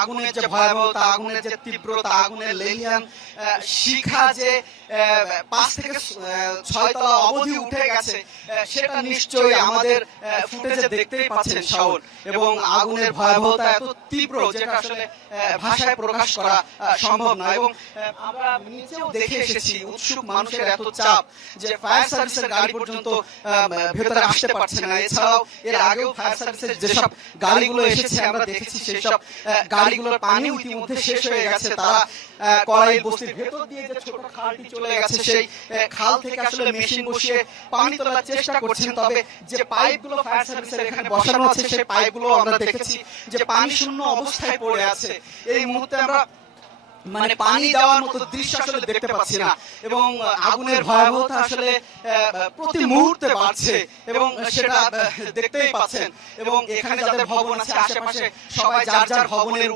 আগুনের যে ভয়াবহতা, আগুনের যে তীব্রতা, আগুনের লেলিহান শিখা যে 5 থেকে 6 তলা অবধি উঠে গেছে, সেটা নিশ্চয়ই আমাদের ফুটেজে দেখতেই পাচ্ছেন শাওন। এবং আগুনের ভয়াবহতা এত তীব্র যেটা আসলে ভাষায় প্রকাশ করা সম্ভব নয়। এবং আমরা নিচেও দেখে এসেছি উৎসুক মানুষের এত চাপ যে ফায়ার সার্ভিসের গাড়ি পর্যন্ত ভেতরে আসতে পারছে না। এছাড়াও এর আগেও ফায়ার সার্ভিসের যেসব গাড়িগুলো এসেছে আমরা দেখেছি সেই সব গাড়িগুলোর পানিও ইতিমধ্যে শেষ হয়ে গেছে। তারা কড়াই বস্তির ভেতর দিয়ে যে ছোট খালটি চলে গেছে সেই খাল থেকে আসলে মেশিন বসিয়ে পানি তোলার চেষ্টা করছেন। তবে যে পাইপগুলো ফায়ার সার্ভিসের এখানে বসানো আছে সেই পাইপগুলো আমরা দেখেছি যে পানি শূন্য অবস্থায় পড়ে আছে। এই মুহূর্তে আমরা মানে পানি দেওয়ার মতো দৃশ্য আসলে দেখতে পাচ্ছি না। এবং আগুনের ভয়াবহতা আসলে প্রতি মুহূর্তে বাড়ছে এবং সেটা দেখতেই পাচ্ছেন। এবং এখানে যাদের ভবন আছে আশেপাশে সবাই যার যার ভবনের